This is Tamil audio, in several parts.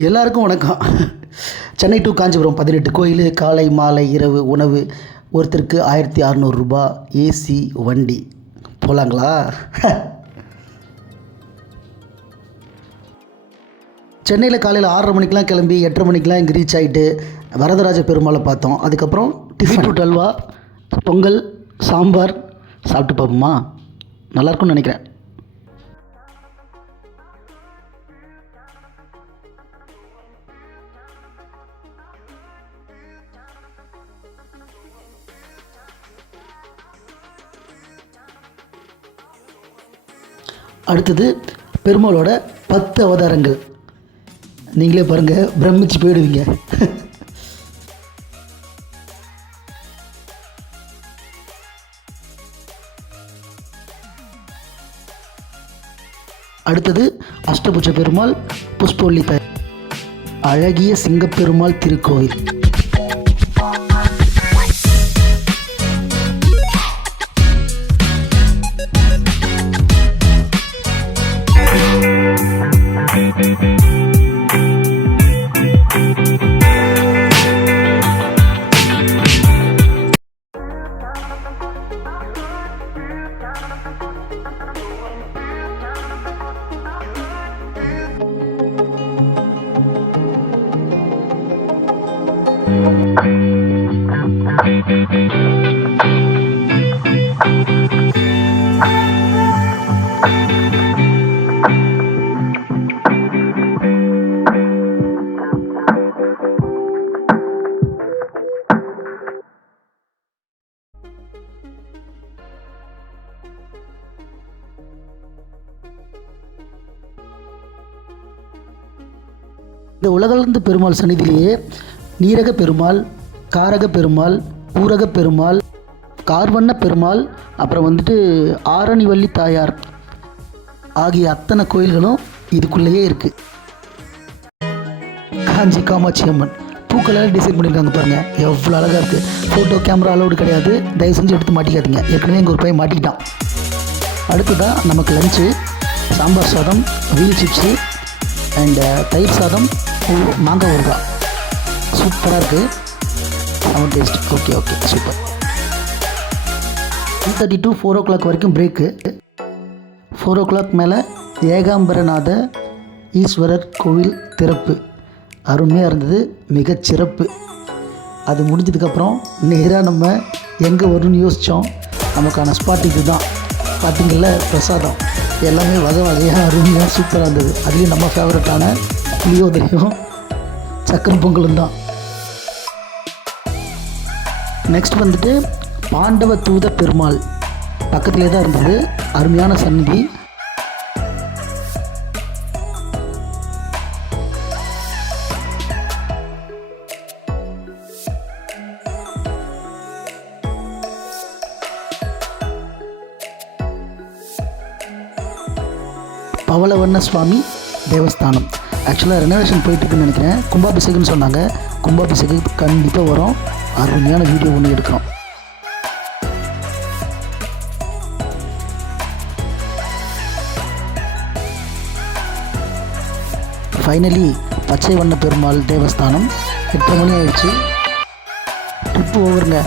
எல்லாருக்கும் வணக்கம். சென்னை டு காஞ்சிபுரம் 18 கோயில், காலை மாலை இரவு உணவு, ஒருத்தருக்கு 1600 ரூபா, ஏசி வண்டி. போகலாங்களா? சென்னையில் காலையில் 6:30 மணிக்கெலாம் கிளம்பி 8:30 மணிக்கெலாம் இங்கே ரீச் ஆகிட்டு வரதராஜ பெருமாளை பார்த்தோம். அதுக்கப்புறம் டிஃபன் அல்வா, பொங்கல், சாம்பார் சாப்பிட்டு பார்ப்போமா? நல்லாயிருக்கும்னு நினைக்கிறேன். அடுத்தது பெருமாளோட 10 அவதாரங்கள். நீங்களே பாருங்கள், பிரமிச்சு போயிடுவீங்க. அடுத்தது அஷ்டபுஜ பெருமாள், புஷ்பவல்லி தாய், அழகிய சிங்கப்பெருமாள் திருக்கோவில். இந்த உலகளந்த பெருமாள் சந்நிதியிலேயே நீரக பெருமாள், காரக பெருமாள், பூரக பெருமாள், கார்வண்ண பெருமாள், அப்புறம் ஆரணிவள்ளி தாயார் ஆகிய அத்தனை கோயில்களும் இதுக்குள்ளேயே இருக்குது. காஞ்சி காமாட்சி அம்மன் பூக்களால் டிசைன் பண்ணியிருக்காங்க பாருங்கள், எவ்வளோ அழகாக இருக்குது. ஃபோட்டோ கேமரா அலோடு கிடையாது, தயவு செஞ்சு எடுத்து மாட்டிக்காதீங்க. ஏற்கனவே எங்கள் ஒரு பையன் மாட்டிக்கிட்டான். அடுத்ததான் நமக்கு லஞ்சு சாம்பார் சாதம், வீல் சிப்ஸு அண்ட் தயிர் சாதம், மாங்காய் ஊறுகாய். சூப்பராக இருக்குது, செம taste. Okay super. 3:30 to 4 o'clock வரைக்கும் பிரேக்கு. 4 o'clock மேலே ஏகாம்பரநாத ஈஸ்வரர் கோவில் திறப்பு. அருமையாக இருந்தது, மிகச்சிறப்பு. அது முடிஞ்சதுக்கப்புறம் நேராக நம்ம எங்கே வரும்னு யோசித்தோம். நமக்கான ஸ்பாட் இது தான். பார்த்திங்கள்ல பிரசாதம் எல்லாமே வகை வகையாக அருமையாக சூப்பராக இருந்தது. அதுலேயும் நம்ம ஃபேவரட்டான புளியோதரையும் சக்கரை பொங்கலும் தான். நெக்ஸ்ட் பாண்டவ தூத பெருமாள் பக்கத்துலேயே தான் இருந்தது. அருமையான சந்நிதி. பவளவண்ண சுவாமி தேவஸ்தானம். ஆக்சுவலாக ரெனோவேஷன் போயிட்டுருக்குன்னு நினைக்கிறேன். கும்பாபிஷேகம்னு சொன்னாங்க. கும்பாபிஷேகம் கண்டிப்பாக வரும். அருமையான வீடியோ ஒன்று எடுக்கிறோம். ஃபைனலி பச்சை வண்ண பெருமாள் தேவஸ்தானம். 8:30 மணி ஆயிடுச்சு. ட்ரிப்பு ஓவருங்க.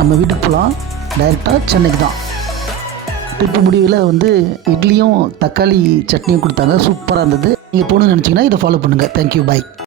நம்ம வீட்டுக்கு போகலாம். டைரெக்டாக சென்னைக்கு தான். ட்ரிப்பு முடிவில் இட்லியும் தக்காளி சட்னியும் கொடுத்தாங்க. சூப்பராக இருந்தது. நீங்கள் போகணுன்னு நினச்சிங்கன்னா இதை ஃபாலோ பண்ணுங்கள். தேங்க்யூ, பாய்.